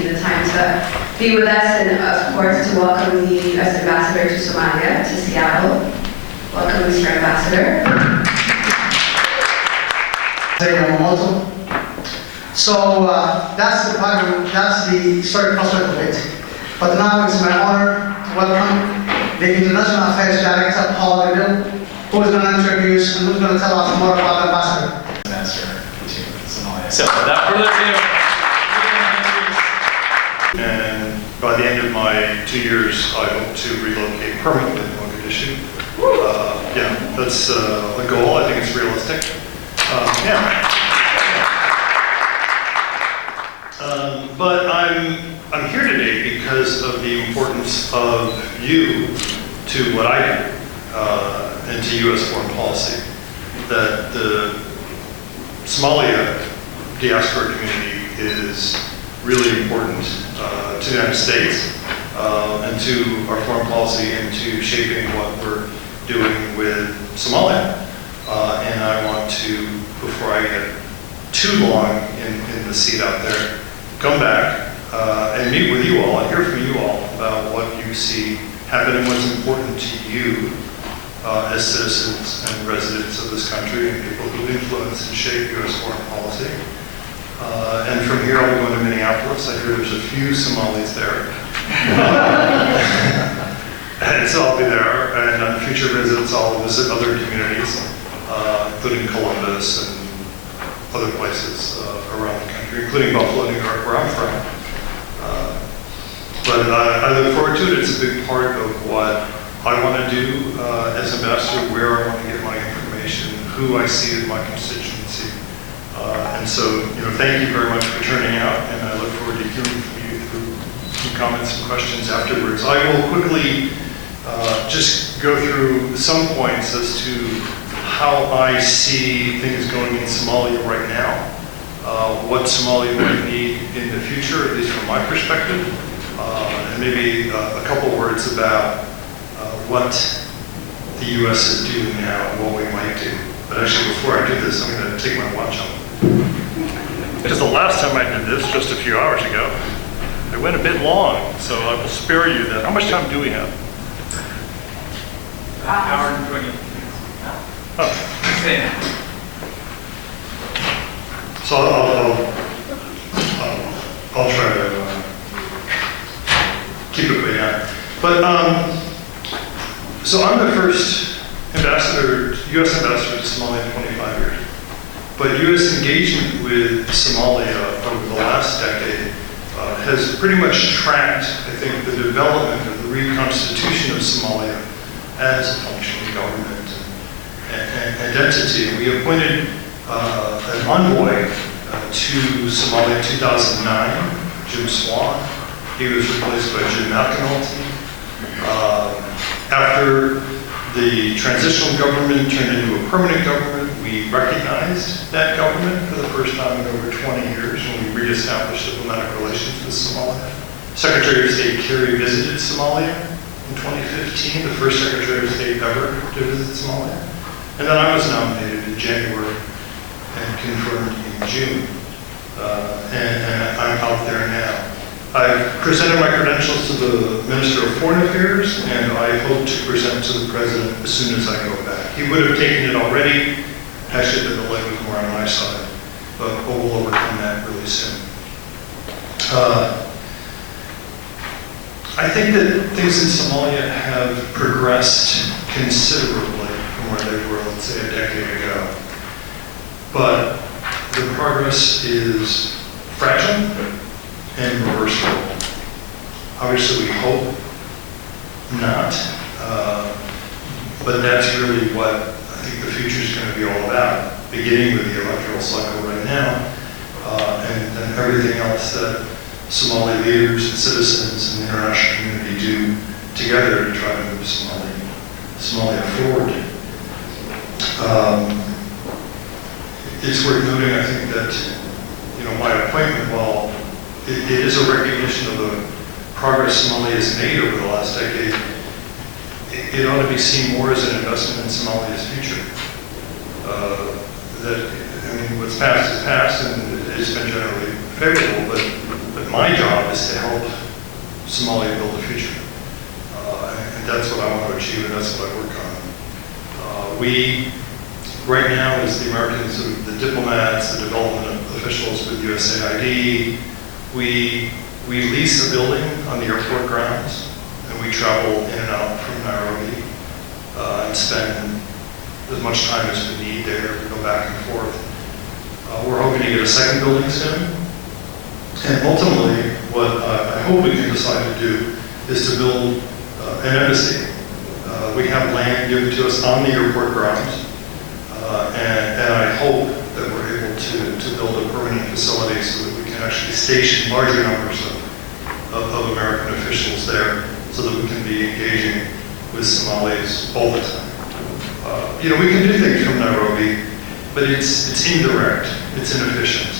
taking the time to be with us, and of course to welcome the U.S. Ambassador to Somalia, to Seattle. Welcome, Mr. Ambassador. So that's the program, that's the story prospect of it. But now it's my honor to welcome the International Affairs Director, Paul, who is going to introduce and who's going to tell us more about the ambassador. Ambassador to Somalia. So without further ado, and by the end of my 2 years, I hope to relocate permanently to Mogadishu. Yeah, that's the goal. I think it's realistic. But I'm here today because of the importance of you to what I do and to U.S. foreign policy. That the Somalia diaspora community is really important to the United States and to our foreign policy and to shaping what we're doing with Somalia. And I want to, before I get too long in the seat out there, come back and meet with you all and hear from you all about what you see happen and what's important to you as citizens and residents of this country and people who influence and shape U.S. foreign policy. And from here I'll go to Minneapolis. I hear there's a few Somalis there. And so I'll be there, and on future visits I'll visit other communities, including Columbus and other places around the country, including Buffalo, New York, where I'm from. But I look forward to it. It's a big part of what I want to do as ambassador, where I want to get my information, who I see as my constituency. And so, thank you very much for turning out, and I look forward to hearing from you through some comments and questions afterwards. I will quickly just go through some points as to how I see things going in Somalia right now, what Somalia might need in the future, at least from my perspective, and maybe a couple words about what the U.S. is doing now and what we might do. But actually, before I do this, I'm going to take my watch off. Because the last time I did this, just a few hours ago, I went a bit long, so I will spare you that. How much time do we have? An hour and 20 minutes. Oh. So I'll try to keep it way down. But so I'm the first ambassador, U.S. ambassador to Somalia in 25 years. But U.S. engagement with Somalia over the last decade has pretty much tracked, I think, the development of the reconstitution of Somalia as a functioning government and identity. We appointed an envoy to Somalia in 2009, Jim Swan. He was replaced by Jim McAnulty. After the transitional government turned into a permanent government, we recognized that government for the first time in over 20 years when we reestablished diplomatic relations with Somalia. Secretary of State Kerry visited Somalia in 2015, the first Secretary of State ever to visit Somalia. And then I was nominated in January and confirmed in June. And I'm out there now. I've presented my credentials to the Minister of Foreign Affairs, and I hope to present to the President as soon as I go back. He would have taken it already, actually the delay was more on my side, but we'll overcome that really soon. I think that things in Somalia have progressed considerably from where they were, let's say, a decade ago. But the progress is fragile and reversible. Obviously, we hope not, but that's really what I think the future is going to be all about, beginning with the electoral cycle right now, and then everything else that Somali leaders and citizens and the international community do together to try to move Somalia forward. It's worth noting, I think, that my appointment, while it is a recognition of the progress Somalia has made over the last decade, it ought to be seen more as an investment in Somalia's future. What's past is past, and it's been generally favorable, but my job is to help Somalia build a future. And that's what I want to achieve, and that's what I work on. We, right now, as the Americans, the diplomats, the development officials with USAID, we lease a building on the airport grounds, and we travel in and out from Nairobi and spend as much time as we need there. We go back and forth. We're hoping to get a second building soon. And ultimately, what I hope we can decide to do is to build an embassy. We have land given to us on the airport grounds, and I hope that we're able to build a permanent facility so that we can actually station larger numbers of American officials there so that we can be engaging with Somalis all the time. You know, we can do things from Nairobi, but it's indirect, it's inefficient.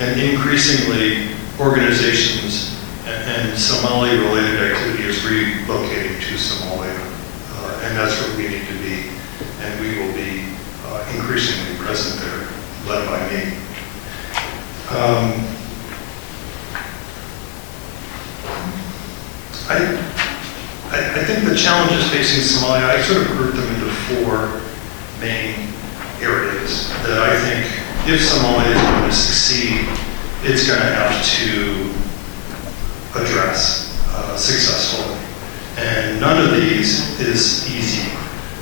And increasingly, organizations and Somali-related activity is relocating to Somalia. And that's where we need to be. And we will be increasingly present there, led by me. I think the challenges facing Somalia, I sort of group them into four main areas that I think if Somalia is going to succeed, it's going to have to address successfully. And none of these is easy,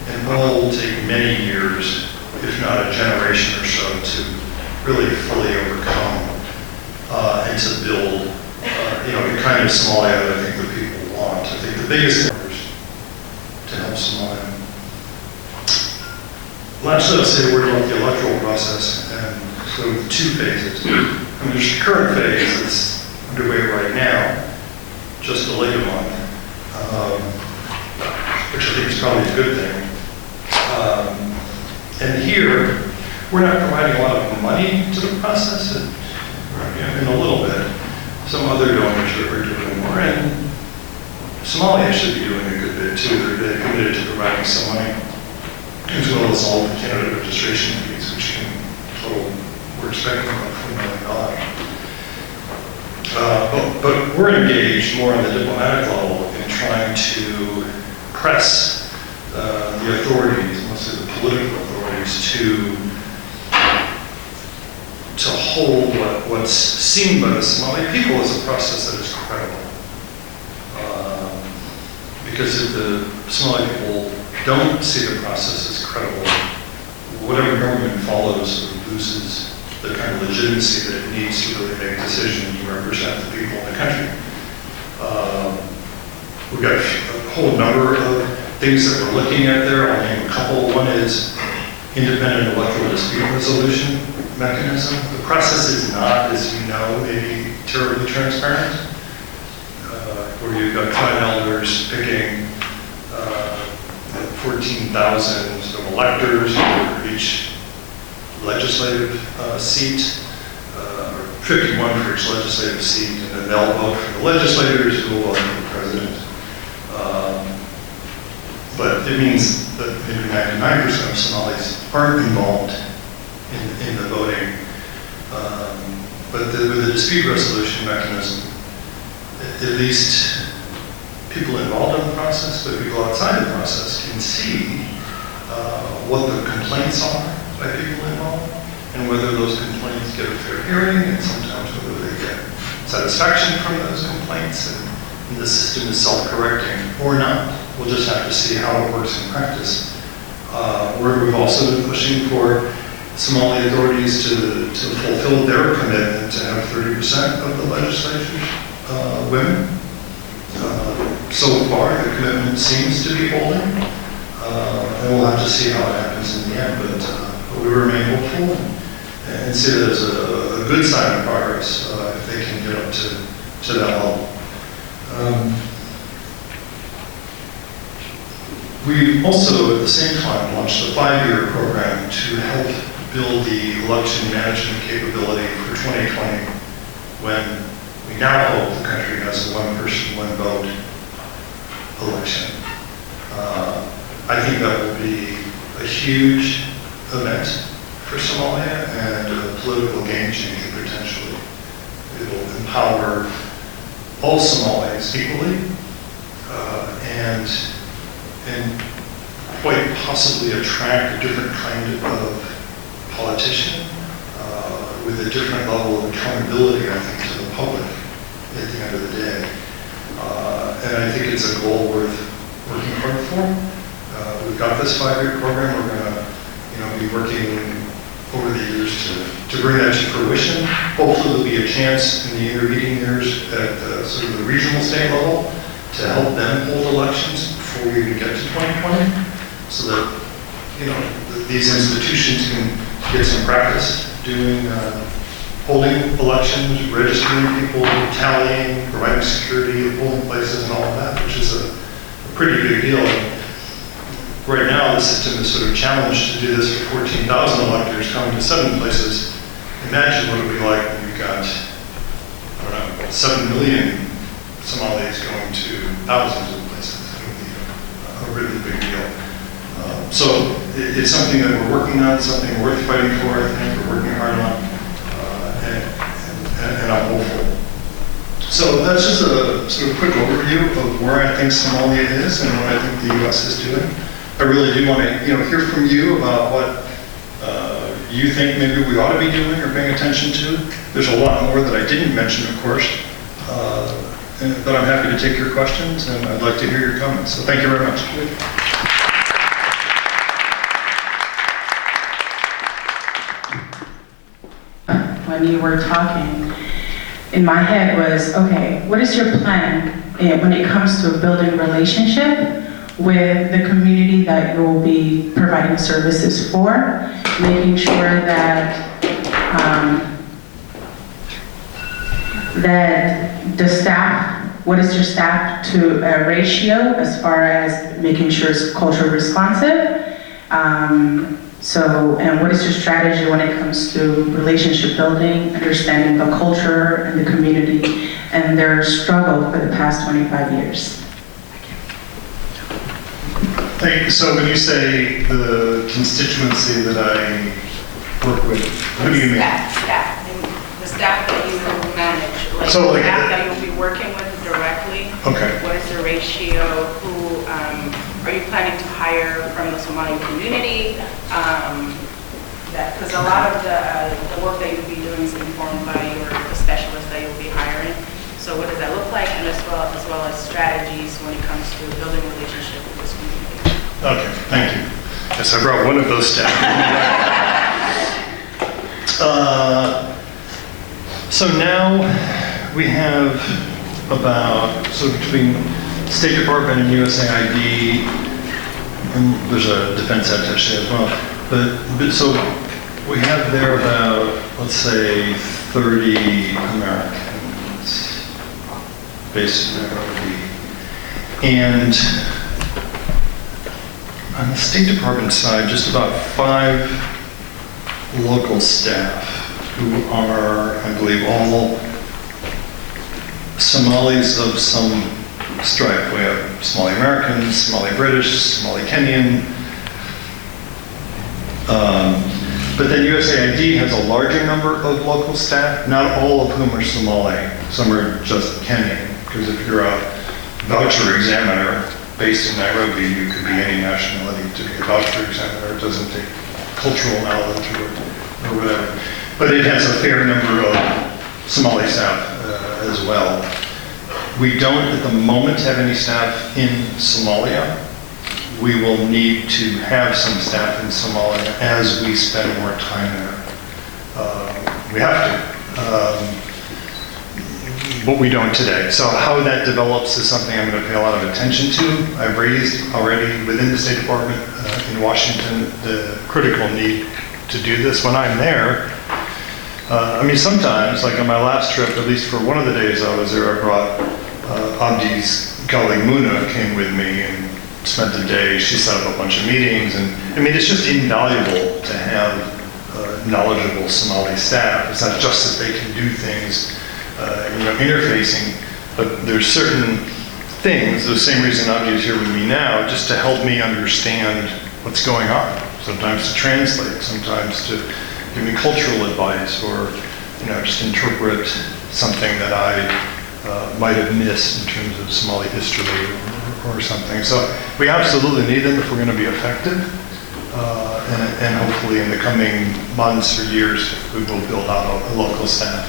and all will take many years, if not a generation or so, to really fully overcome and to build the kind of Somalia that I think the people want. I think the biggest thing is to help Somalia. Lastly, I'll say a word about the electoral process, and so two phases. There's the current phase that's underway right now, just delayed a month, which I think is probably a good thing. And here, we're not providing a lot of money to the process, in a little bit. Some other donors are doing more, and Somalia should be doing a good bit too. They're committed to providing some money, as well as all the candidate registration fees, which can total, we're expecting about $4 million. But we're engaged more on the diplomatic level in trying to press the authorities, mostly the political authorities, to hold what's seen by the Somali people as a process that is credible. Because if the Somali people don't see the process as credible, whatever government follows loses the kind of legitimacy that it needs to really make decisions and represent the people in the country. We've got a whole number of things that we're looking at there. I'll name a couple. One is independent electoral dispute resolution mechanism. The process is not, as you know, maybe terribly transparent, where you've got tribe elders picking 14,000 sort of electors for each legislative seat, or 51 for each legislative seat, and then they'll vote for the legislators who will vote for the president. But it means that maybe 99% of Somalis aren't involved in the voting. But with the dispute resolution mechanism, at least people involved in the process, but people outside the process can see what the complaints are by people involved, and whether those complaints get a fair hearing, and sometimes whether they get satisfaction from those complaints, and the system is self-correcting or not. We'll just have to see how it works in practice. We've also been pushing for Somali authorities to fulfill their commitment to have 30% of the legislature women. So far, the commitment seems to be holding, and we'll have to see how it happens in the end, but we remain hopeful and see that as a good sign of progress if they can get up to that level. We've also, at the same time, launched a 5-year program to help build the election management capability for 2020, when we now hope the country has a one-person, one-vote election. I think that will be a huge event for Somalia and a political game changer potentially. It will empower all Somalis equally, and quite possibly attract a different kind of politician with a different level of accountability, I think, to the public at the end of the day. And I think it's a goal worth working hard for. We've got this 5-year program. We're going to, be working over the years to bring that to fruition. Hopefully there'll be a chance in the intervening years at sort of the regional state level to help them hold elections before we even get to 2020, so that these institutions can get some practice doing holding elections, registering people, tallying, providing security at polling places, and all of that, which is a pretty big deal. Right now, the system is sort of challenged to do this for 14,000 electors coming to 7 places. Imagine what it would be like when you've got, 7 million Somalis going to thousands of places. It would be a really big deal. So it's something that we're working on, something worth fighting for, I think we're working hard on, and I'm hopeful. So that's just a sort of quick overview of where I think Somalia is and what I think the U.S. is doing. I really do want to, hear from you about what you think maybe we ought to be doing or paying attention to. There's a lot more that I didn't mention, of course, but I'm happy to take your questions, and I'd like to hear your comments. So thank you very much. When you were talking, in my head was, okay, what is your plan when it comes to building a relationship with the community that you'll be providing services for, making sure that that the staff, what is your staff to ratio as far as making sure it's culturally responsive? And what is your strategy when it comes to relationship building, understanding the culture and the community and their struggle for the past 25 years? Thank you. So when you say the constituency that I work with, what do you mean? Staff. The staff that you manage, like so the staff that you'll be working with directly. Okay. What is the ratio? Who are you planning to hire from the Somali community? Because a lot of the work that you'll be doing is informed by the specialists that you'll be hiring. So what does that look like, and as well as strategies when it comes to building a relationship with this community? Okay, thank you. Yes, I brought one of those staff. So now we have about, so between State Department and USAID, and there's a defense attaché as well, but so we have there about, let's say, 30 Americans based in Nairobi. And on the State Department side, just about 5 local staff who are, I believe, all Somalis of some stripe. We have Somali Americans, Somali British, Somali Kenyan. But then USAID has a larger number of local staff, not all of whom are Somali. Some are just Kenyan, because if you're a voucher examiner based in Nairobi, you could be any nationality to be a voucher examiner. It doesn't take cultural knowledge or whatever. But it has a fair number of Somali staff as well. We don't at the moment have any staff in Somalia. We will need to have some staff in Somalia as we spend more time there. We have to. But we don't today. So how that develops is something I'm going to pay a lot of attention to. I've raised already within the State Department in Washington the critical need to do this. When I'm there, sometimes, like on my last trip, at least for one of the days I was there, I brought Abdi's colleague Muna came with me and spent the day. She set up a bunch of meetings, and it's just invaluable to have knowledgeable Somali staff. It's not just that they can do things, interfacing, but there's certain things, the same reason Abdi is here with me now, just to help me understand what's going on. Sometimes to translate, sometimes to give me cultural advice, or just interpret something that I might have missed in terms of Somali history or something. So we absolutely need them if we're going to be effective. And hopefully in the coming months or years, we will build out a local staff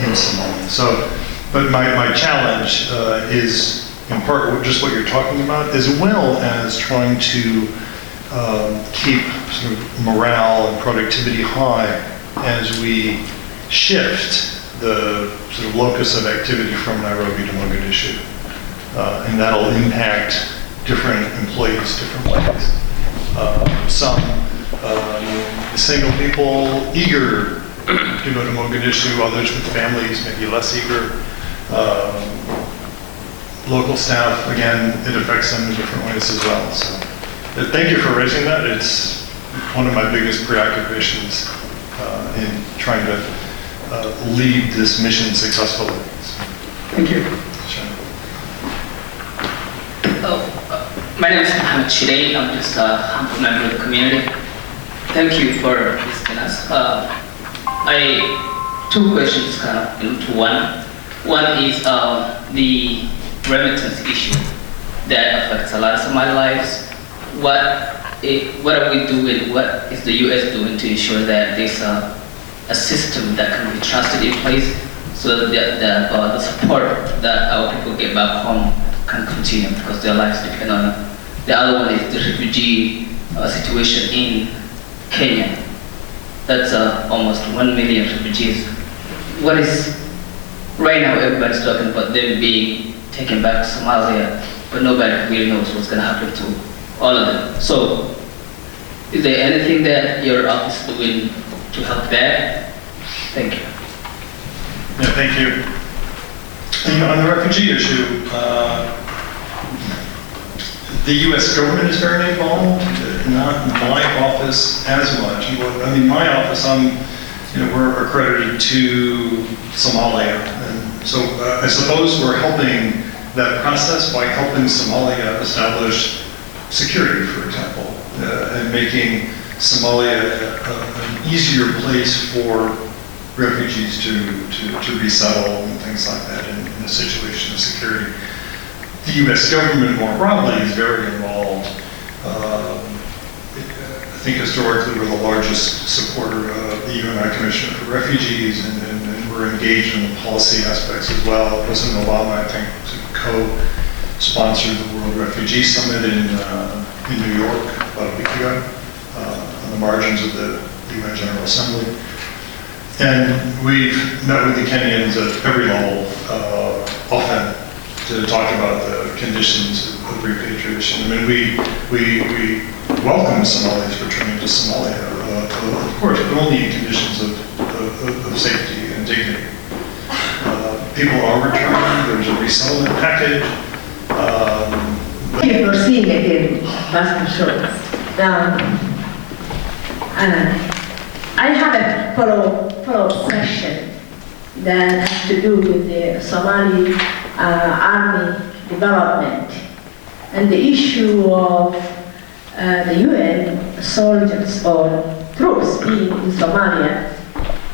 in Somalia. So, but my challenge is in part just what you're talking about, as well as trying to keep sort of morale and productivity high as we shift the sort of locus of activity from Nairobi to Mogadishu. And that'll impact different employees different ways. Some single people eager to go to Mogadishu, others with families maybe less eager. Local staff, again, it affects them in different ways as well. So thank you for raising that. It's one of my biggest preoccupations in trying to lead this mission successfully. So, Thank you. sure. My name is Mohammed Shirei. I'm just a humble member of the community. Thank you for visiting us. Two questions kind of into one. One is the remittance issue that affects a lot of Somali lives. What are we doing? What is the US doing to ensure that there's a system that can be trusted in place so that the support that our people get back home can continue because their lives depend on it. The other one is the refugee situation in Kenya. That's almost 1 million refugees. What is, right now everybody's talking about them being taken back to Somalia, but nobody really knows what's going to happen to all of them. So, is there anything that your office is doing to help that? Thank you. Yeah, thank you. And on the refugee issue, the U.S. government is very involved, not my office as much. I mean, my office, we're accredited to Somalia, and so I suppose we're helping that process by helping Somalia establish security, for example, and making Somalia an easier place for refugees to resettle and things like that in a situation of security. The U.S. government more broadly is very involved. I think historically we're the largest supporter of the UN High Commissioner for Refugees, and we're engaged in the policy aspects as well. President Obama, I think, co-sponsored the World Refugee Summit in New York about a week ago, on the margins of the UN General Assembly. And we've met with the Kenyans at every level, often, to talk about the conditions of repatriation. I mean, we welcome Somalis returning to Somalia, of course, but only in conditions of safety and dignity. People are returning, there's a resettlement package. Thank you for seeing again, Pastor Schwartz. Now, I have a follow-up question that has to do with the Somali army development and the issue of the UN soldiers or troops being in Somalia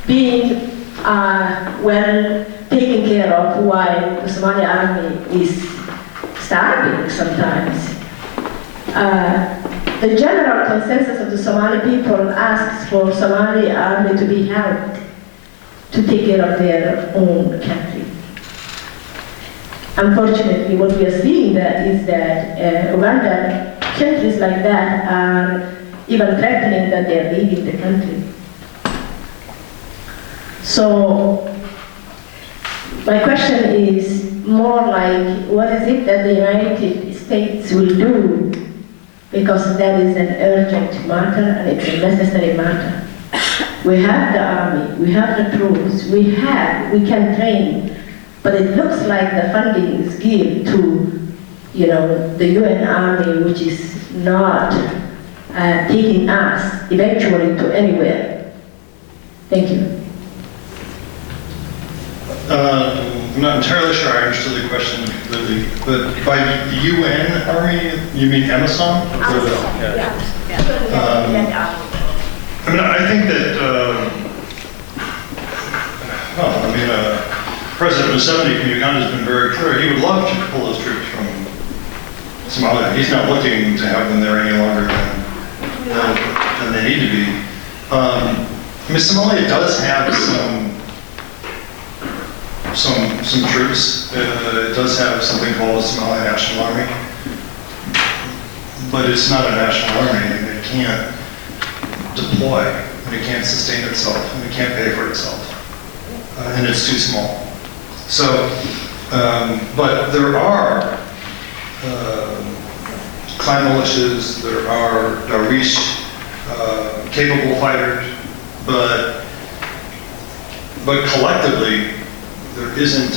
being well taken care of while the Somali army is starving sometimes. The general consensus of the Somali people asks for Somali army to be helped to take care of their own country. Unfortunately, what we are seeing is that Uganda, countries like that are even threatening that they are leaving the country. So, my question is more like, what is it that the United States will do? Because that is an urgent matter and it's a necessary matter. We have the army, we have the troops, we can train, but it looks like the funding is given to, the UN army, which is not taking us eventually to anywhere. Thank you. I'm not entirely sure I understood the question completely, but by UN army, you mean Amazon? I mean, I think that Well, I mean, President Museveni from Uganda has been very clear. He would love to pull his troops from Somalia. He's not looking to have them there any longer than they need to be. I mean, Somalia does have some troops. It does have something called the Somali National Army, but it's not a national army, and it can't deploy, and it can't sustain itself, and it can't pay for itself, and it's too small. So, but there are clan militias, there are Darwish, capable fighters, but collectively, there isn't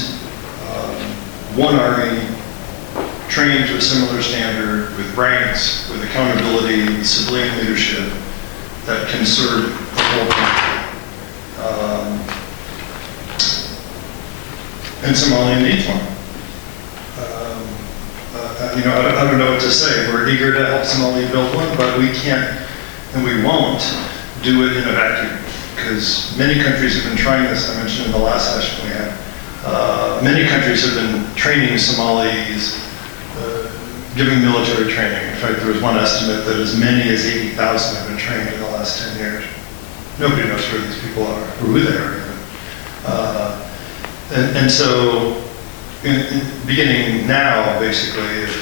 one army trained to a similar standard, with ranks, with accountability, with civilian leadership that can serve the whole country. And Somalia needs one. You know, I don't know what to say. We're eager to help Somalia build one, but we can't and we won't do it in a vacuum, because many countries have been trying this. I mentioned in the last session we had. Many countries have been training Somalis, giving military training. In fact, there was one estimate that as many as 80,000 have been trained in the last 10 years. Nobody knows where these people are, or who they are even. And so, beginning now, basically, if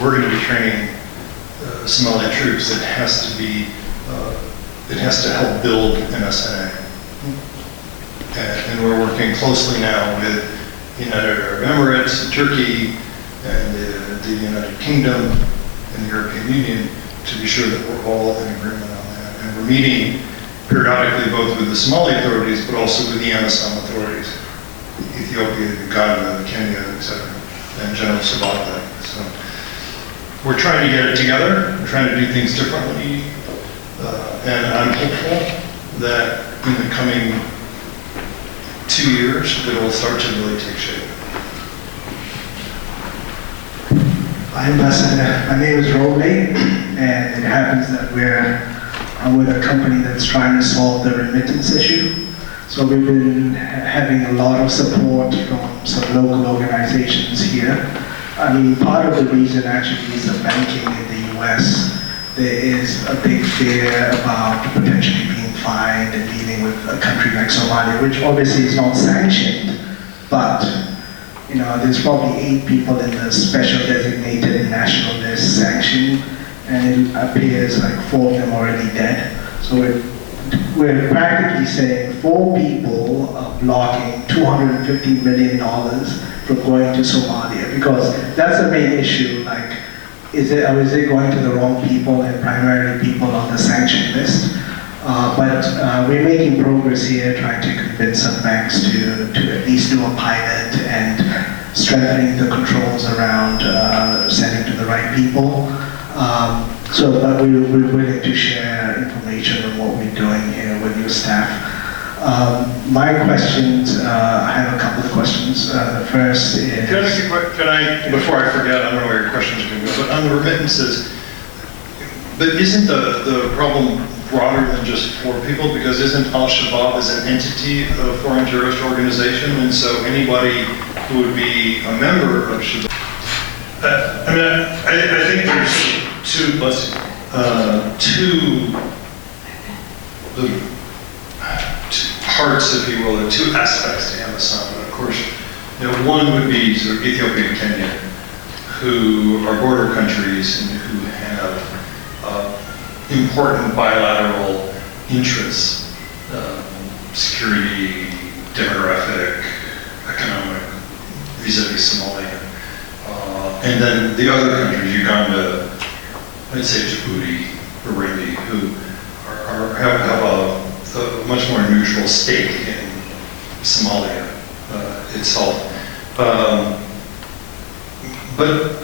we're going to be training Somali troops, it has to help build an SNA. And we're working closely now with the United Arab Emirates, Turkey, and the United Kingdom, and the European Union to be sure that we're all in agreement on that. And we're meeting periodically both with the Somali authorities, but also with the Amazon authorities, Ethiopia, Uganda, Kenya, etc., and General Sabata. So we're trying to get it together. We're trying to do things differently. And I'm hopeful that in the coming 2 years, it will start to really take shape. Hi, Ambassador. My name is Robley, and it happens that I'm with a company that's trying to solve the remittance issue. So we've been having a lot of support from some local organizations here. I mean, part of the reason actually is the banking in the US. There is a big fear about potentially being fined and dealing with a country like Somalia, which obviously is not sanctioned, but you know, there's probably 8 people in the special designated national list sanctioned, and it appears like 4 of them are already dead. So we're practically saying 4 people are blocking $250 million from going to Somalia, because that's the main issue. Like, is it going to the wrong people, and primarily people on the sanctioned list? But we're making progress here, trying to convince some banks to at least do a pilot and strengthening the controls around sending to the right people. But we're willing to share information on what we're doing here with your staff. My questions, I have a couple of questions. The first is... Can I, before I forget, I don't know where your questions are going to go, but on the remittances, but isn't the problem broader than just 4 people? Because isn't Al-Shabaab as an entity a foreign terrorist organization? And so anybody who would be a member of Shabaab... I think there's two parts, if you will, or 2 aspects to Amazon. Of course, you know, one would be sort of Ethiopia and Kenya, who are border countries and who have important bilateral interests, security, demographic, economic, vis-a-vis Somalia. And then the other countries, Uganda, I'd say Djibouti, Burundi, who have a much more neutral stake in Somalia itself. But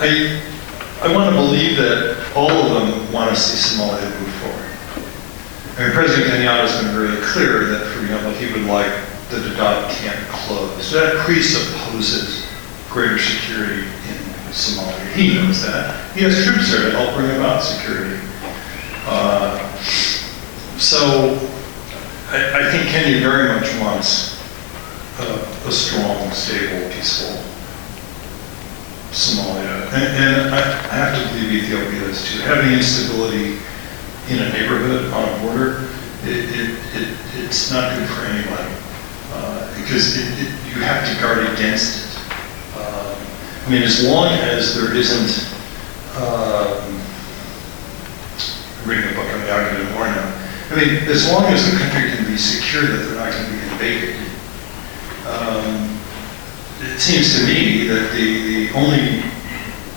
I want to believe that all of them want to see Somalia move forward. I mean, President Kenyatta has been very clear that, for example, he would like the Dadaab camp closed. So that presupposes greater security in Somalia. He knows that. He has troops there to help bring about security. So I think Kenya very much wants a strong, stable, peaceful Somalia. And I have to believe Ethiopia is too. Having instability in a neighborhood on a border, it's not good for anybody. Because you have to guard against it. I mean, as long as there isn't, I'm reading a book on the argument more now. I mean, as long as the country can be secure that they're not going to be invaded, it seems to me that the only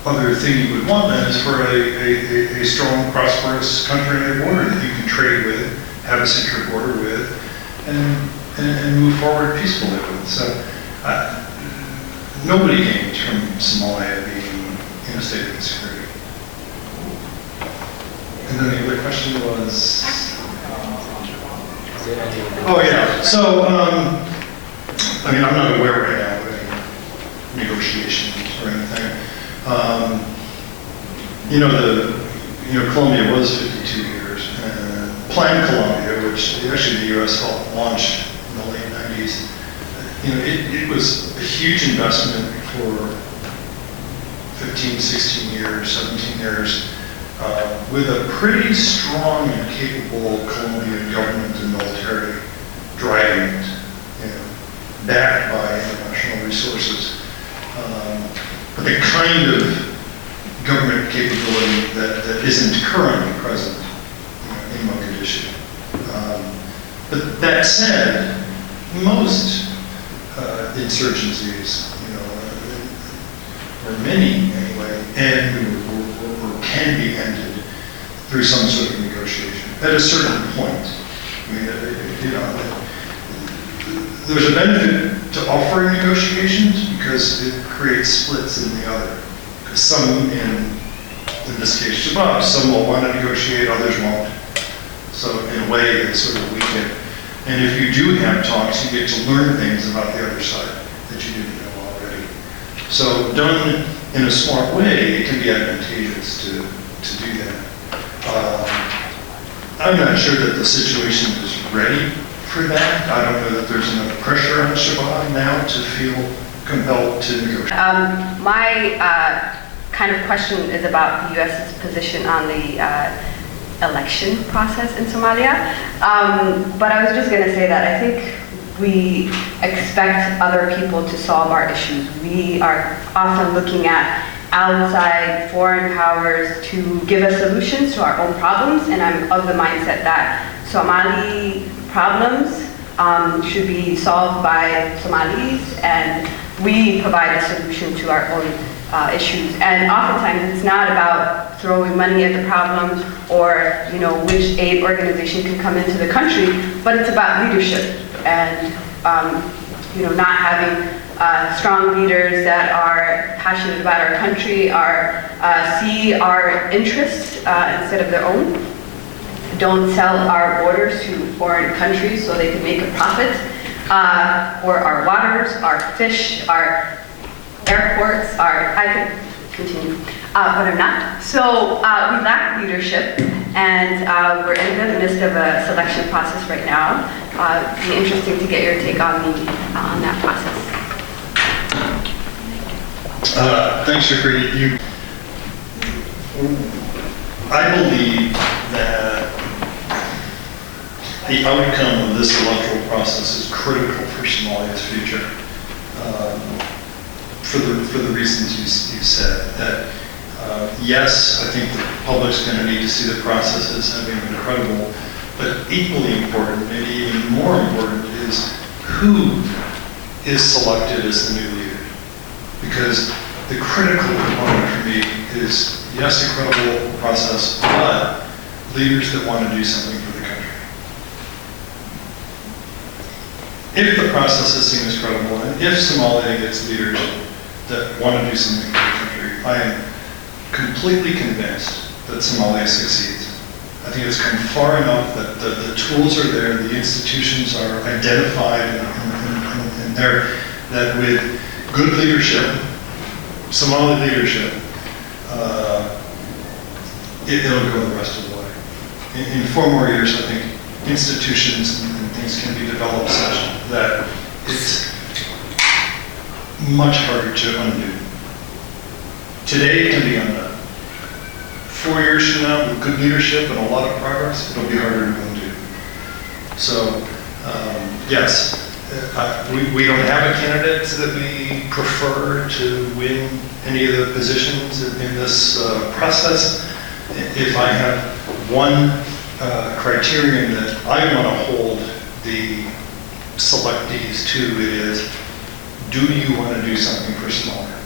other thing you would want then is for a strong, prosperous country near the border that you can trade with, have a secure border with, and move forward peacefully with. So nobody gains from Somalia being in a state of insecurity. And then the other question was... Oh yeah, so, I mean, I'm not aware right now of any negotiations or anything. Colombia was 52 years, and Plan Colombia, which actually the US helped launch in the late 90s, it was a huge investment for 15, 16 years, 17 years, with a pretty strong and capable Colombian government and military driving it, backed by international resources. But the kind of government capability that isn't currently present in Mogadishu. But that said, most insurgencies, or many anyway, end or can be ended through some sort of negotiation at a certain point. I mean, there's a benefit to offering negotiations because it creates splits in the other. Because some, in this case, Shabab, some will want to negotiate, others won't. So in a way, they sort of weaken. And if you do have talks, you get to learn things about the other side that you didn't know already. So done in a smart way, it can be advantageous to do that. I'm not sure that the situation is ready for that. I don't know that there's enough pressure on Shabab now to feel compelled to negotiate. My kind of question is about the U.S.'s position on the election process in Somalia. But I was just going to say that I think we expect other people to solve our issues. We are often looking at outside foreign powers to give us solutions to our own problems, and I'm of the mindset that Somali problems should be solved by Somalis, and we provide a solution to our own issues. And oftentimes it's not about throwing money at the problem or which aid organization can come into the country, but it's about leadership and not having strong leaders that are passionate about our country, see our interests instead of their own. Don't sell our borders to foreign countries so they can make a profit, or our waters, our fish, our airports, I could continue, but I'm not. So we lack leadership, and we're in the midst of a selection process right now. It'd be interesting to get your take on that process. Thanks, Shukri. I believe that the outcome of this electoral process is critical for Somalia's future, for the reasons you said. That yes, I think the public's going to need to see the process as having been credible, but equally important, maybe even more important, is who is selected as the new leader. Because the critical component for me is, yes, a credible process, but leaders that want to do something for the country. If the process is seen as credible, and if Somalia gets leaders that want to do something for the country, I am completely convinced that Somalia succeeds. I think it's come far enough that the tools are there, the institutions are identified and there, that with good leadership, Somali leadership, it'll go the rest of the way. In 4 more years, I think institutions and things can be developed such that much harder to undo. Today it can be undone. 4 years from now, with good leadership and a lot of progress, it'll be harder to undo. So, yes, we don't have a candidate that we prefer to win any of the positions in this process. If I have one criterion that I want to hold the selectees to, it is, do you want to do something for Somalia?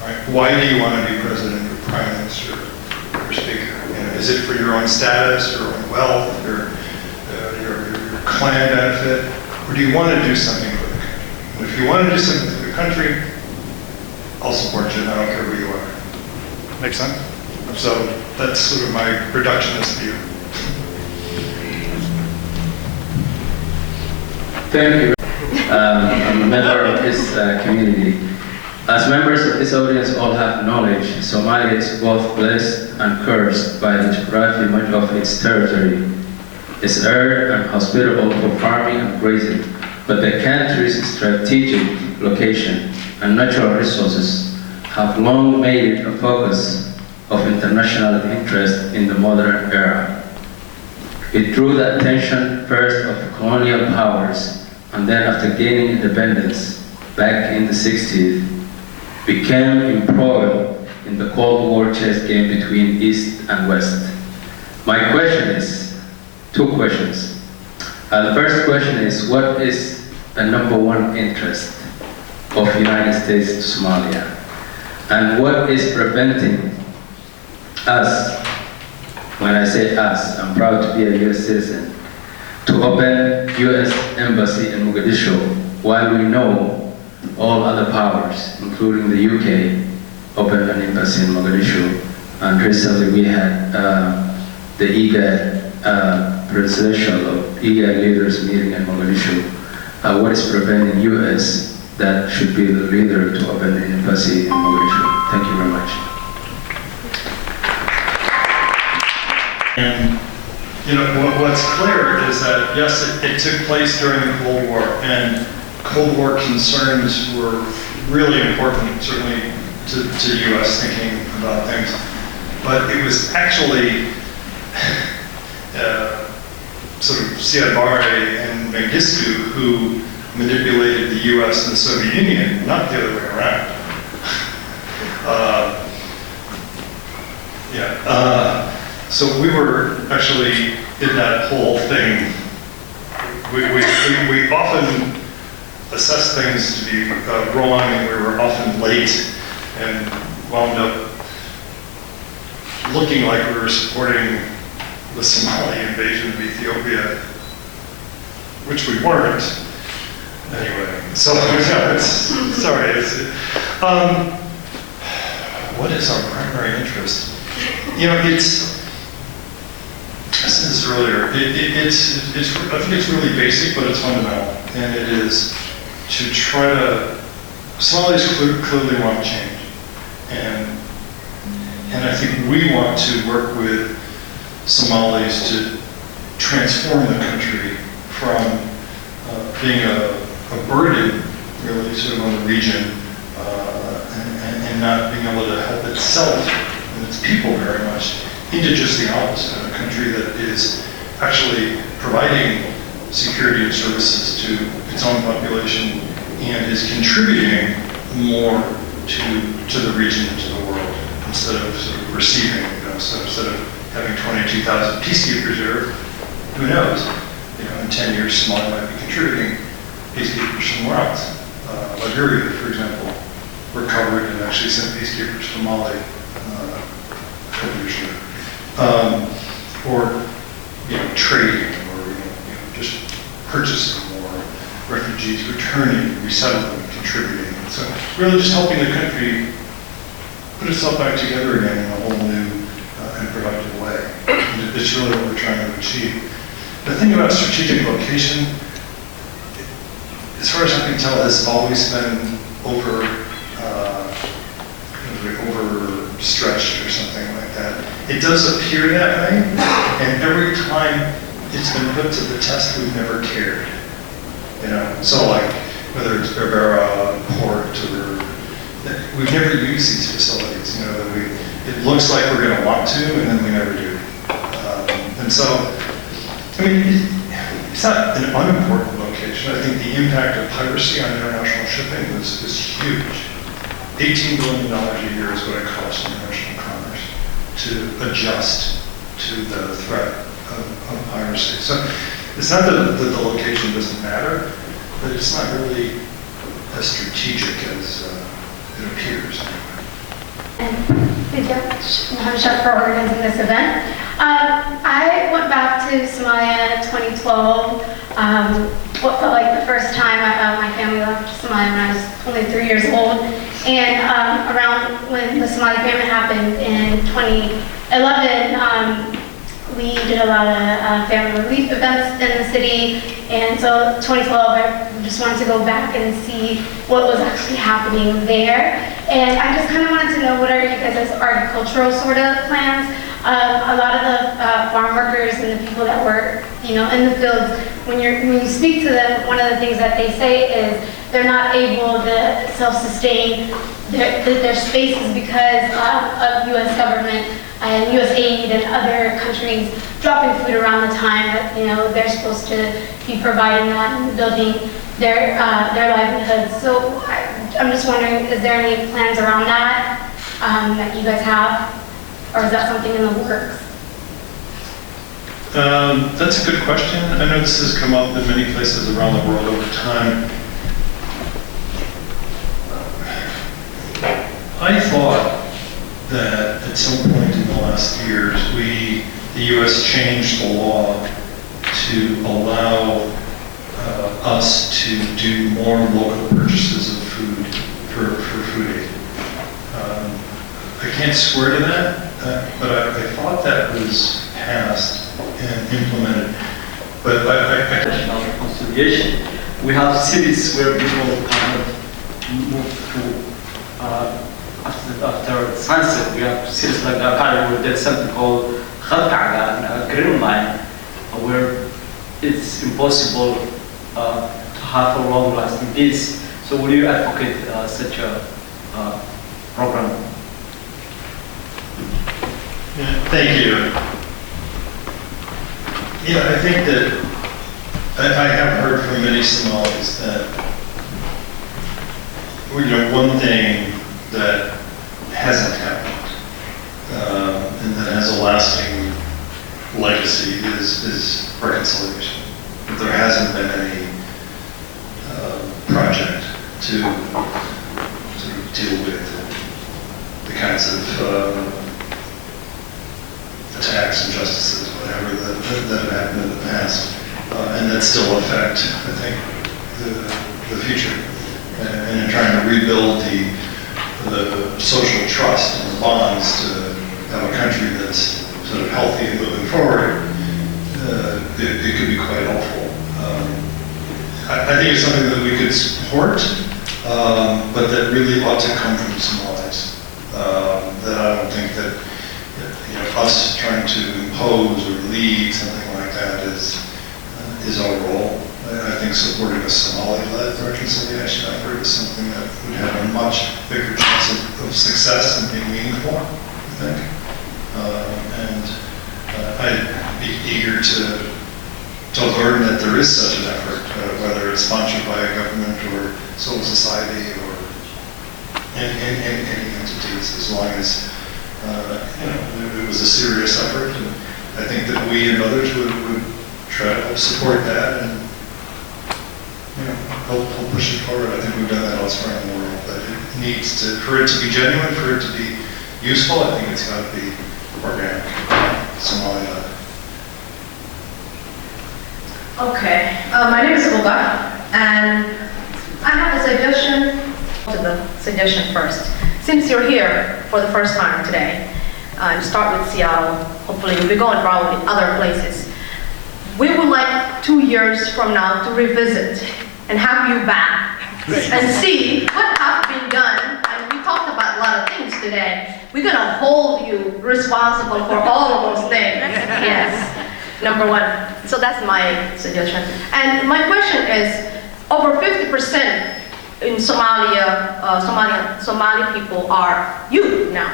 Right? Why do you want to be president or prime minister or speaker? You know, is it for your own status, your own wealth, your clan benefit, or do you want to do something for the country? And if you want to do something for the country, I'll support you, and I don't care who you are. Make sense? So that's sort of my reductionist view. Thank you. I'm a member of this community. As members of this audience all have knowledge, Somalia is both blessed and cursed by the geography much of its territory. It's arid and hospitable for farming and grazing, but the country's strategic location and natural resources have long made it a focus of international interest in the modern era. It drew the attention first of colonial powers, and then after gaining independence back in the 60s, became embroiled in the Cold War chess game between East and West. My question is, 2 questions. The first question is, what is the #1 interest of the United States to Somalia? And what is preventing us, when I say us, I'm proud to be a US citizen, to open US embassy in Mogadishu, while we know all other powers, including the UK, opened an embassy in Mogadishu. And recently we had the presidential IGAD leaders meeting in Mogadishu. What is preventing US that should be the leader to open an embassy in Mogadishu? Thank you very much. And you know, what's clear is that, yes, it took place during the Cold War, and Cold War concerns were really important, certainly to the U.S. thinking about things. But it was actually sort of Siad Barre and Mengistu who manipulated the U.S. and the Soviet Union, not the other way around. So we were actually in that whole thing. We often assessed things to be wrong, and we were often late and wound up looking like we were supporting the Somali invasion of Ethiopia, which we weren't. Anyway, so yeah, what is our primary interest? You know, I said this earlier, I think it's really basic, but it's fundamental, and it is to try to, Somalis clearly want change, and I think we want to work with Somalis to transform the country from being a burden, really, sort of on the region, and not being able to help itself and its people very much, into just the opposite, a country that is actually providing security and services to its own population and is contributing more to the region and to the world, instead of sort of receiving. You know, so instead of having 22,000 peacekeepers here, who knows? You know, in 10 years, Somalia might be contributing peacekeepers somewhere else. Liberia, for example, recovered and actually sent peacekeepers to Mali a couple years ago. Or, you know, trading, or you know, just purchasing more refugees, returning, resettling, contributing. So really just helping the country put itself back together again in a whole new and productive way. And it's really what we're trying to achieve. The thing about strategic location, as far as I can tell, has always been overstretched or something like that. It does appear that way, and every time it's been put to the test, we've never cared. You know, so like whether it's Berbera, Port, or we've never used these facilities. You know, that it looks like we're going to want to, and then we never do. And so, I mean, it's not an unimportant location. I think the impact of piracy on international shipping is huge. $18 billion a year is what it costs international commerce to adjust to the threat of piracy. So it's not that the location doesn't matter, but it's not really as strategic as it appears. And I'm Chef for organizing this event. I went back to Somalia 2012. What felt like the first time my family left Somalia when I was only 3 years old. And around when the Somali famine happened in 2011, we did a lot of family relief events in the city. And so 2012, I just wanted to go back and see what was actually happening there. And I just kind of wanted to know, what are you guys' agricultural sort of plans? A lot of the farm workers and the people that work, you know, in the fields, when you speak to them, one of the things that they say is they're not able to self-sustain their spaces because of U.S. government and U.S. aid and other countries dropping food around the time that, you know, they're supposed to be providing that and building their livelihoods. So I'm just wondering, is there any plans around that that you guys have? Or is that something in the works? That's a good question. I know this has come up in many places around the world over time. I thought that at some point in the last years, the U.S. changed the law to allow us to do more local purchases of food for food aid. I can't swear to that. But I thought that was passed and implemented. But I national reconciliation. We have cities where people kind of move to after sunset. We have cities like Kale where there's something called DADKAAGA, a green line, where it's impossible to have a long-lasting peace. So would you advocate such a program? Thank you. Yeah, I think that I have heard from many Somalis that, you know, one thing that hasn't happened and that has a lasting legacy is reconciliation. That there hasn't been any project to deal with the kinds of attacks, injustices, whatever that have happened in the past, and that still affect, I think, the future. And in trying to rebuild the social trust and the bonds to have a country that's sort of healthy and moving forward, it could be quite helpful. I think it's something that we could support, but that really ought to come from Somalis. That I don't think that us trying to impose or lead something like that is our role. I think supporting a Somali-led reconciliation effort is something that would have a much bigger chance of success and being meaningful, I think. And I'd be eager to learn that there is such an effort, whether it's sponsored by a government or civil society or any entities, as long as it was a serious effort. And I think that we and others would try to help support that and help push it forward. I think we've done that elsewhere in the world, but it needs to, for it to be genuine, for it to be useful, I think it's got to be organic, Somalia. Okay, my name is Olga, and I have a suggestion. To the suggestion first. Since you're here for the first time today, and start with Seattle, hopefully we'll be going probably other places. We would like 2 years from now to revisit and have you back and see what has been done. And we talked about a lot of things today. We're going to hold you responsible for all of those things. Yes, number one. So that's my suggestion. And my question is, over 50% in Somalia, Somali people are youth now.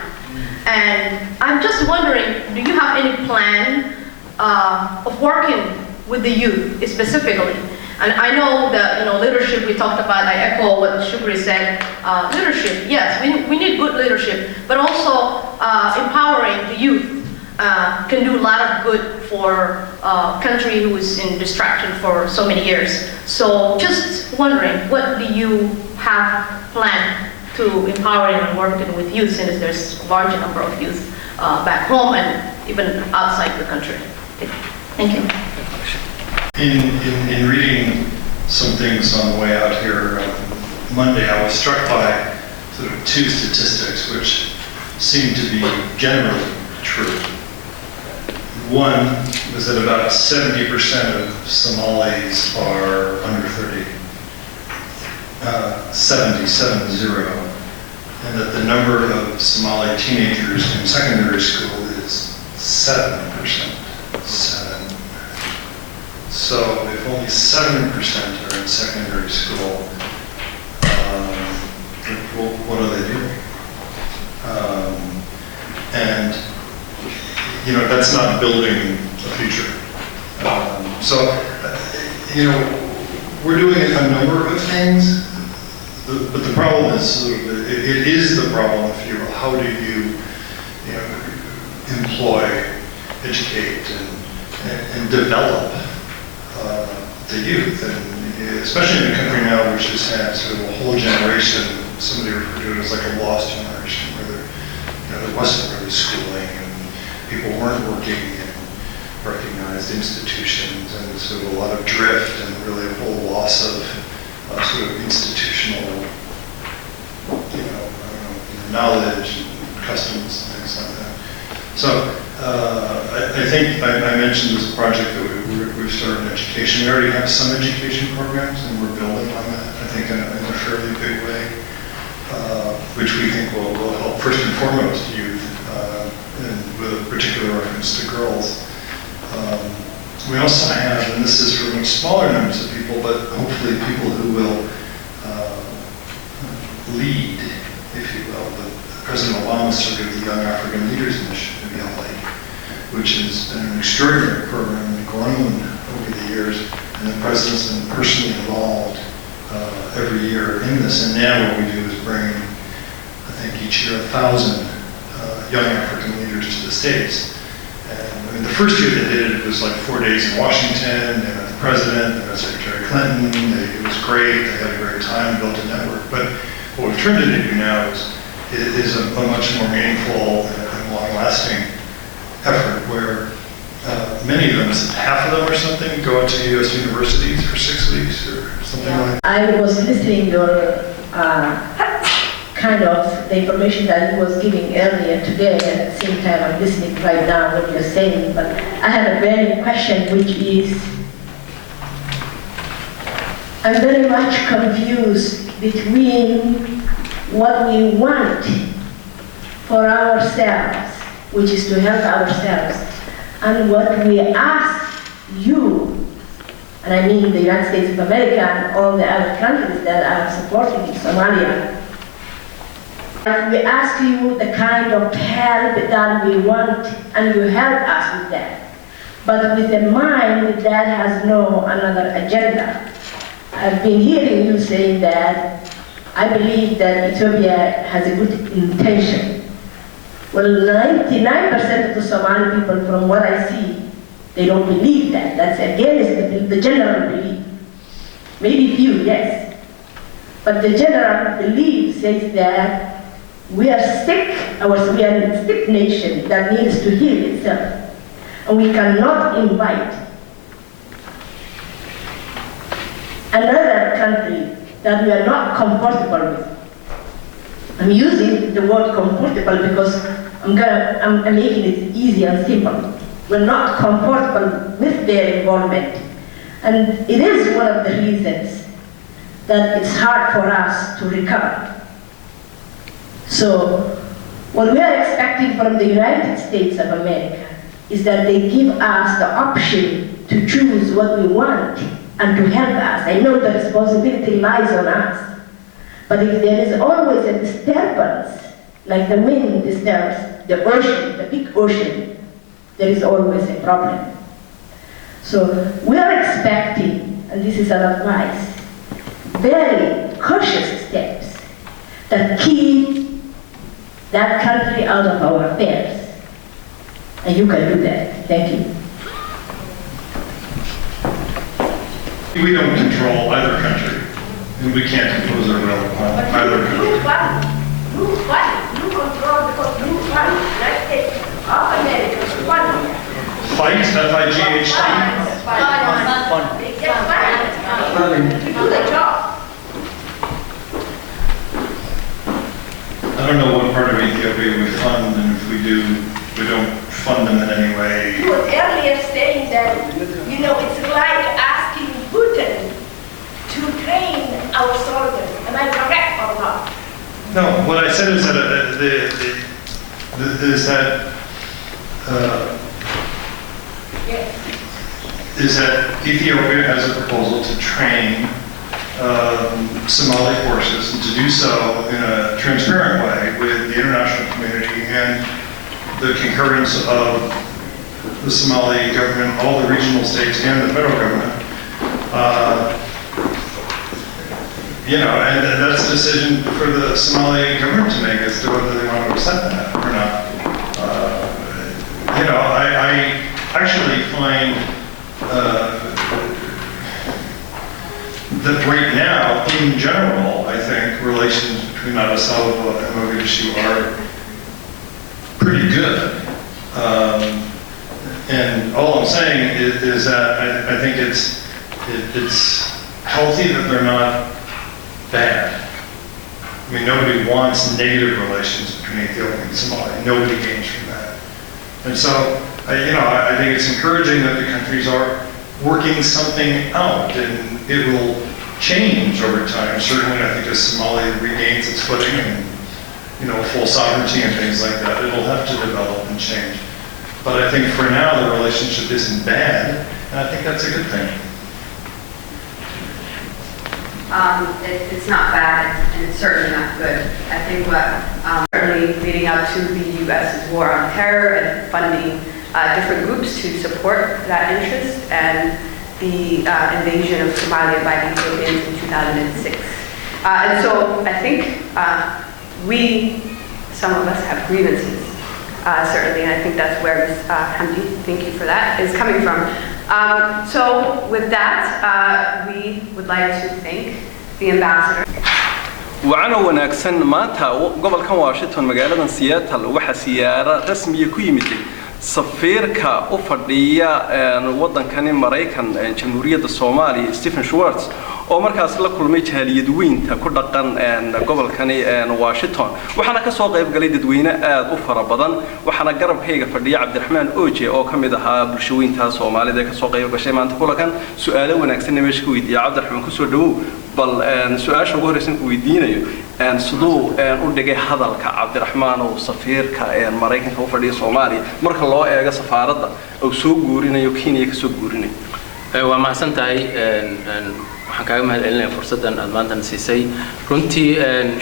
And I'm just wondering, do you have any plan of working with the youth specifically? And I know that, leadership we talked about, I echo what Shukri said, leadership, yes, we need good leadership, but also empowering the youth can do a lot of good for a country who is in distraction for so many years. So just wondering, what do you have planned to empowering and working with youth, since there's a large number of youth back home and even outside the country? Thank you. In reading some things on the way out here on Monday, I was struck by sort of two statistics which seem to be generally true. One was that about 70% of Somalis are under 30, 70, and that the number of Somali teenagers in secondary school is 7%. So if only 7% are in secondary school, what are they doing? And that's not building a future. We're doing a number of things, but the problem is, it is the problem, if you will. How do you employ, educate, and develop the youth, and especially in a country now which has had sort of a whole generation, somebody referred to it as like a lost generation, where there wasn't really schooling, and people weren't working in recognized institutions, and sort of a lot of drift, and really a whole loss of sort of institutional, knowledge and customs and things like that. So I think I mentioned this project that we've started in education. We already have some education programs, and we're building on that, I think, in a fairly big way, which we think will help first and foremost youth, and with a particular reference to girls. We also have, and this is for much smaller numbers of people, but hopefully people who will lead, if you will. President Obama started the Young African Leaders Initiative in LA, which has been an extraordinary program and grown over the years, and the president's been personally involved every year in this. And now what we do is bring, I think each year, 1,000 young African leaders to the States. And the first year they did it, it was like 4 days in Washington. They met the president, they met Secretary Clinton. It was great. They had a great time, built a network. But what we've turned it into now is a much more meaningful and long-lasting effort, where many of them, half of them or something, go out to U.S. universities for 6 weeks or something like that. I was listening to kind of the information that he was giving earlier today, and at the same time I'm listening right now what you're saying, but I have a burning question, which is, I'm very much confused between what we want for ourselves, which is to help ourselves, and what we ask you, and I mean the United States of America and all the other countries that are supporting Somalia. And we ask you the kind of help that we want, and you help us with that. But with a mind that has no another agenda. I've been hearing you saying that I believe that Ethiopia has a good intention. Well, 99% of the Somali people, from what I see, they don't believe that. That's against the general belief. Maybe few, yes. But the general belief says that we are sick, we are a sick nation that needs to heal itself. And we cannot invite another country that we are not comfortable with. I'm using the word comfortable because I'm making it easy and simple. We're not comfortable with their involvement. And it is one of the reasons that it's hard for us to recover. So, what we are expecting from the United States of America is that they give us the option to choose what we want and to help us. I know the responsibility lies on us. But if there is always a disturbance, like the wind disturbs the ocean, the big ocean, there is always a problem. So we are expecting, and this is our advice, very cautious steps that keep that country out of our affairs. And you can do that. Thank you. We don't control either country, and we can't impose our will on either country. You control because you fight, United States of America, one. Fight, F-I-G-H-T? You do the job. I don't know what part of Ethiopia we fund, and if we do, we don't fund them in any way. You were earlier saying that, it's like asking Putin to train our soldiers. Am I correct or not? No, what I said is that Ethiopia has a proposal to train Somali forces, and to do so in a transparent way with the international community and the concurrence of the Somali government, all the regional states, and the federal government. And that's a decision for the Somali government to make as to whether they want to accept that or not. I actually find that right now, in general, I think relations between Addis Ababa and Mogadishu are pretty good. And all I'm saying is that I think it's healthy that they're not bad. I mean, nobody wants negative relations between Ethiopia and Somalia. Nobody gains from that. And so, I think it's encouraging that the countries are working something out, and it will change over time. Certainly, I think as Somalia regains its footing and, full sovereignty and things like that, it'll have to develop and change. But I think for now, the relationship isn't bad, and I think that's a good thing. It's not bad, and it's certainly not good. I think certainly leading up to the U.S.'s war on terror and funding different groups to support that interest, and the invasion of Somalia by the Ethiopians in 2006. And so I think some of us have grievances, certainly, and I think that's where Ms. Hamdi, thank you for that, is coming from. So with that, we would like to thank the ambassador. وأنا وناكسن ماتا قبل كم واشنطن مقالة سياتل وح سيارة رسمية كويمتي سفيركا أفردية وطن كان مريكان جمهورية الصومالي ستيفن شوارتز oo markaas la kulmay jaaliyadweynta ku dhaqan gobolkani Washington waxaana ka soo qayb galay dadweyne aad u fara badan waxaana garabkayga fadhiya Cabdiraxmaan Ooje oo kamid ahaa bulshooyinka Soomaalida ka soo qayb gashay maanta kulankan su'aalo wanaagsan meesha ku weydiiyay Cabdiraxmaan ku soo dhawow bal su'aasha ugu horeysan ku weydiinayo sidoo u dhigay hadalka Cabdiraxmaan oo safiirka Mareykanka u fadhiya Soomaaliya marka loo eego safaaradda oo soo guurinayo Kenya ka soo guurinayo waa mahadsantahay waxaan kaaga mahadcelinayaa fursaddan aad maanta siisay runtii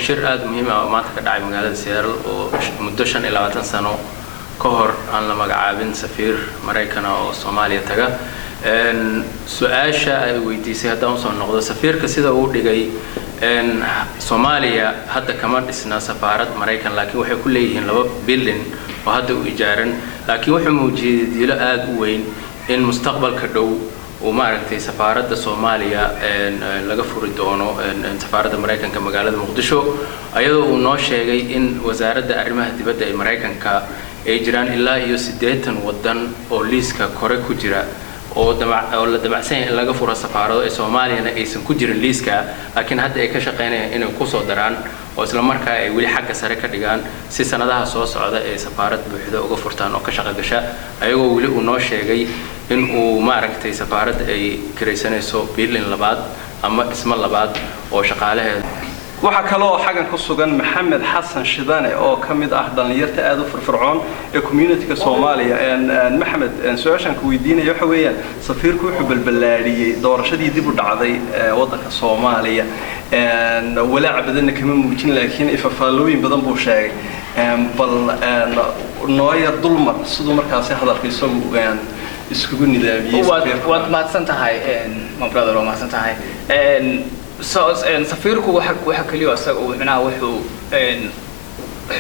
shir aad muhiim ah oo maanta ka dhacay magaalada Seattle oo muddo 25 sano ka hor aan la magacaabin safiir Mareykan oo Soomaaliya taga su'aasha ay weydiisay haddaan soo noqdo safiirka sida uu dhigay Soomaaliya hadda kama dhisna safaarad Mareykan laakiin waxay ku leeyihiin 2 bilyan oo hadda u ijaaran laakiin wuxuu muujiyay dilo aad u weyn in mustaqbalka dhow ومعركة سفارة الصومالية لقى فردونه سفارة أمريكا كمجال المقدشو أيضا وناشة جاي إن وزارة الأرمها تبدأ أمريكا كإجران إلا يسديتن ودن أوليس ككورك كجرا أو دمع سين لقى فرص سفارة الصومالية أنا إيسن كجرا ليس لكن هذا إيكش قينا إنه كوسو دران وإسلام مركا يولي حق سرقة دجان سنة ده صوص عدا سفارة بحدة وقفرتان أو كشغل جشاء أيوة ولي وناشة جاي إنه معركة سفارة أي كريسانة سو بيرلين لبعض أما اسم لبعض وشقالها waxa kale oo xagan ku sugan Maxamed Xasan Shidane oo kamid ah dhalinyarta aad u firfircoon ee community-ga Soomaaliya Maxamed su'aashan ku weydiinayo waxa weeyaan safiirku wuxuu balbalaadiyay doorashadii dib u dhacday wadanka Soomaaliya walaac badan kama muujin laakiin ifafaalooyin badan buu sheegay bal nooya dulmar sidoo markaas hadalkiisa iskugu nidaamiyay waad maadsan tahay my brother oo maadsan tahay safiirku waxa kaliya asaga uu macnaha wuxuu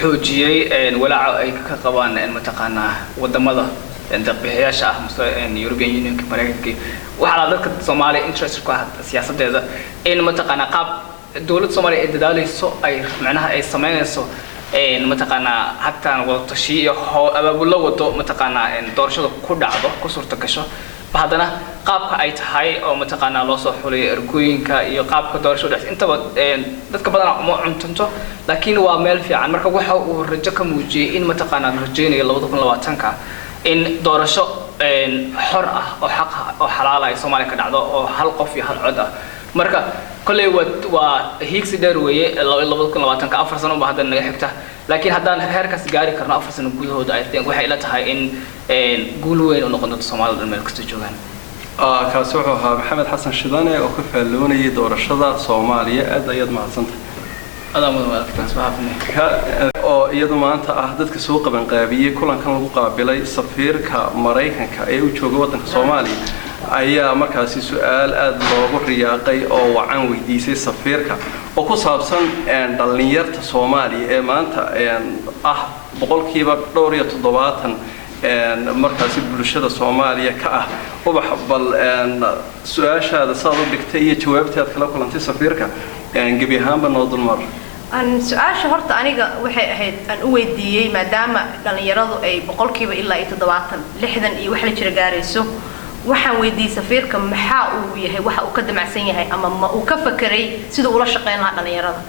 xoojiyay walaaca ay ka qabaan mataqaanaa wadamada deeqbixiyaasha ah European Union Mareykanka waxa la dadka Soomaaliya interest ku ah siyaasadeeda in mataqaanaa qaab dawladda Soomaaliya ay dadaalayso ay macnaha ay sameynayso mataqaanaa hataan wada tashiyo abaabul wado mataqaanaa doorashada ku dhacdo ku suurta gasho baadana qaabka ay tahay oo mataqaanaa loo soo xulay ergooyinka iyo qaabka doorashada intaba dadka badan uma cuntanto laakiin waa meel fiican marka waxa uu rajo ka muujiyay in mataqaanaa rajaynayo 2020ka in doorasho xor ah oo xaq ah oo xalaal ah Soomaaliya ka dhacdo oo hal qof iyo hal cod ah marka kulay waa hiigsi dheer weeye 2020ka 4 sano ba hadda naga xigta laakiin haddaan heerkaas gaari karno 4 sano gudahooda ay think waxay ila tahay in guul weyn oo noqon doonto Soomaalida meel kasta joogaan kaas wuxuu ahaa Maxamed Xasan Shidane oo ka faalloonayay doorashada Soomaaliya aad ayad mahadsantahay oo iyadu maanta ah dadka soo qaban qaabiyay kulankan lagu qaabilay safiirka Mareykanka ee u jooga wadanka Soomaaliya ayaa markaasi su'aal aad loogu riyaaqay oo wacan weydiisay safiirka oo ku saabsan dhalinyarta Soomaaliya ee maanta ah boqolkiiba 27 markaasi bulshada Soomaaliya ka ah ubax bal su'aashaada saad u dhigtay iyo jawaabtaad kala kulantay safiirka gabi ahaanba noo dulmar su'aasha horta aniga waxay ahayd aan u weydiiyay maadaama dhalinyaradu ay boqolkiiba ilaa 70 60 iyo wax la jira gaarayso waxaan weydiiyay safiirka maxaa uu yahay waxa uu ka damacsan yahay ama ma uu ka fakiray sida uu la shaqeyn lahaa dhalinyarada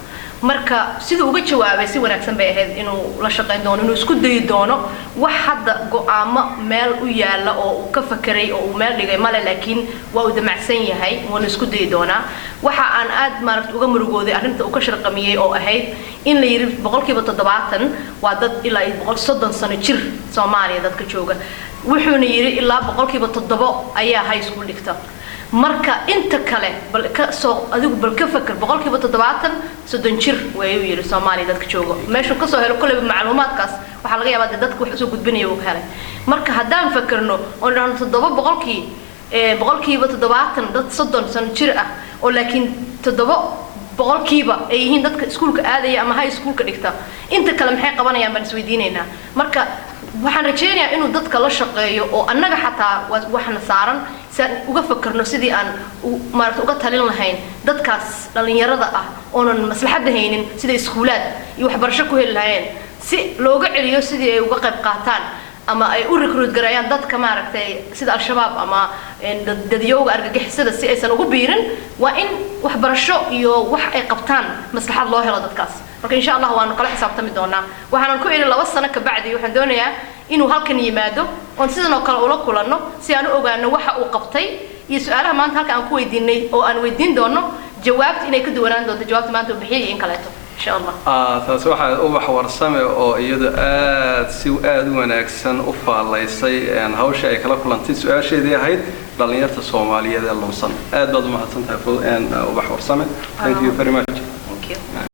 marka sida uu uga jawaabay si wanaagsan bay ahayd inuu la shaqeyn doono inuu isku dayi doono wax hadda go'aamo meel u yaala oo uu ka fakiray oo uu meel dhigay male laakiin waa uu damacsan yahay wuu isku dayi doonaa waxa aan aad maaragtay uga murugooday arrinta uu ka shirqamiyay oo ahayd in la yiri boqolkiiba 70 waa dad ilaa 130 sano jir Soomaaliya dadka jooga wuxuuna yiri ilaa boqolkiiba 7 ayaa high school dhigta marka inta kale bal ka soo adigu bal ka fakir boqolkiiba 70 soddon jir way u yiri Soomaaliya dadka jooga meesha ka soo helo kulay macluumaadkaas waxa laga yaabaa dadku wax soo gudbinayo oo kale marka haddaan fakirno oo dhaano 7 boqolkiiba 70 dad 30 sano jir ah oo laakiin 7 boqolkiiba ay yihiin dadka iskuulka aadaya ama high schoolka dhigta inta kale maxay qabanayaan baan isweydiinaynaa marka waxaan rajaynayaa inuu dadka la shaqeeyo oo annaga xataa waxna saaran saan uga fakarno sidii aan maaragtay uga talin lahayn dadkaas dhalinyarada ah oonan maslaxada haynin sida iskuulaad iyo waxbarasho ku heli lahayn si looga celiyo sidii ay uga qayb qaataan ama ay u recruit gareeyaan dadka maaragtay sida al-shabaab ama dadiyowga argagixisada si aysan ugu biirin waa in waxbarasho iyo wax ay qabtaan maslaxad loo helo dadkaas marka insha Allah waanu kala xisaabtami doonaa waxaan ku iri 2 sano ka bacdi waxaan doonayaa inuu halkan yimaado oo sidan oo kale ula kulanno si aan u ogaano waxa uu qabtay iyo su'aalaha maanta halka aan ku weydiinay oo aan weydiin doono jawaabta inay ka duwanaan doonto jawaabta maanta uu bixiyay in kale إن شاء الله. taas waxa uu wax warsame oo iyadu aad u wanaagsan u faallaysay hawsha ay kala kulantay su'aasheedii ahayd dhalinyarta Soomaaliyeed ee lumsan aad baad u mahadsantahay wax warsame thank you very much. Thank you.